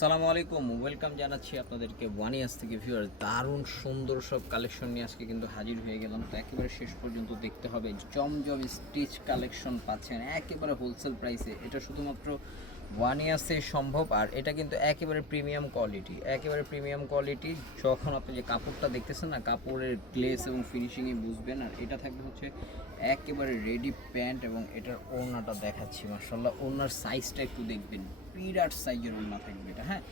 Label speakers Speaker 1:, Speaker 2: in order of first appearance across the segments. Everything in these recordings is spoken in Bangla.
Speaker 1: আসসালামু আলাইকুম। ওয়েলকাম জানাচ্ছি আপনাদেরকে ওয়ান ইয়ার্স থেকে ভিউয়ার দারুণ সুন্দর সব কালেকশন নিয়ে আজকে কিন্তু হাজির হয়ে গেলাম। তো একেবারে শেষ পর্যন্ত দেখতে হবে। জমজম স্টিচ কালেকশন পাচ্ছেন একেবারে হোলসেল প্রাইসে এটা শুধুমাত্র ওয়ানিয়াসে সম্ভব, আর এটা কিন্তু একেবারে প্রিমিয়াম কোয়ালিটি একেবারে প্রিমিয়াম কোয়ালিটি যখন আপনি যে কাপড়টা দেখতেছেন না, কাপড়ের গ্লেস এবং ফিনিশিংয়ে বুঝবেন, আর এটা থাকবে হচ্ছে একেবারে রেডি প্যান্ট এবং এটার ওড়নাটা দেখাচ্ছি মার্শাল্লাহ ওড়নার সাইজটা একটু দেখবেন, বিরাট সাইজের ওড়না থাকবে এটা হ্যাঁ?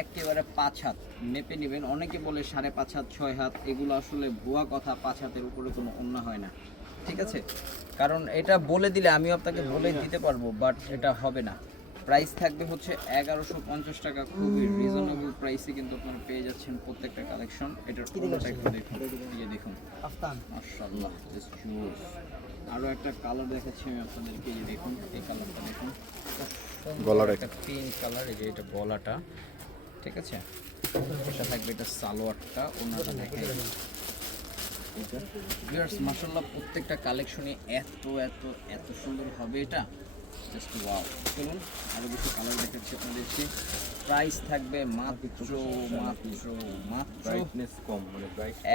Speaker 1: একেবারে পাঁচ হাত, মেপে নেবেন। অনেকে বলে সাড়ে পাঁচ হাত, ছয় হাত, এগুলো আসলে ভুয়া কথা, পাঁচ হাতের উপরে কোনো ওড়না হয় না, ঠিক আছে? কারণ এটা বলে দিলে, আমিও আপনাকে বলে দিতে পারব বাট এটা হবে না। প্রাইস থাকবে হচ্ছে এগারোশো পঞ্চাশ টাকা খুবই রিজনেবল প্রাইসে কিন্তু আপনারা পেয়ে যাচ্ছেন প্রত্যেকটা কালেকশন এটার একটু দেখুন এই দেখুন।
Speaker 2: আফতান
Speaker 1: মাশাআল্লাহ আরও একটা কালার দেখাচ্ছি আমি আপনাদেরকে এই যে দেখুন এই কালারটা দেখুন।
Speaker 3: গলার
Speaker 1: একটা। পিঙ্ক কালার এই যে এটা গলাটা ঠিক আছে? এটা থাকবে এটা সালোয়ারটা ওনাটা দেখাই ভিউয়ার্স মাশাআল্লাহ প্রত্যেকটা কালেকশনে এত এত এত সুন্দর হবে এটা। জাস্ট ওয়াও চলুন কিছু কালার দেখাচ্ছি আপনাদেরকে। প্রাইস থাকবে মাত্র মাত্র মাত্র
Speaker 3: ব্রাইটনেস কম মানে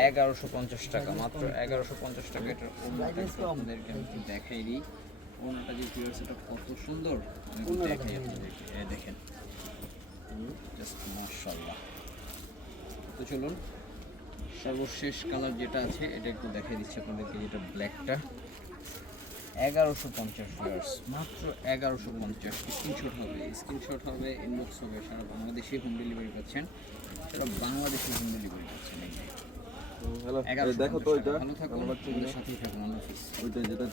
Speaker 1: এগারোশো পঞ্চাশ টাকা মাত্র এগারোশো পঞ্চাশ টাকা। এটার আপনাদেরকে আমি একটু দেখাই দিই। ওনাটা যে এটা কত সুন্দর দেখাই আপনাদেরকে। দেখেন। জাস্ট মাশাআল্লাহ। তো চলুন সর্বশেষ কালার যেটা আছে এটা একটু দেখাই দিচ্ছি আপনাদেরকে যেটা ব্ল্যাকটা এগারোশো পঞ্চাশ ভিউয়ার্স মাত্র এগারোশো পঞ্চাশ স্ক্রিনশট হবে। স্ক্রিনশট হবে ইনবক্স হবে সারা বাংলাদেশে হোম ডেলিভারি পাচ্ছেন। সারা বাংলাদেশে হোম ডেলিভারি পাচ্ছেন।
Speaker 3: দেখো তো ওইটা
Speaker 1: ভালো থাকুন? সাথেই থাকুন আল্লাহ হাফিজ।
Speaker 3: ওইটা যেটা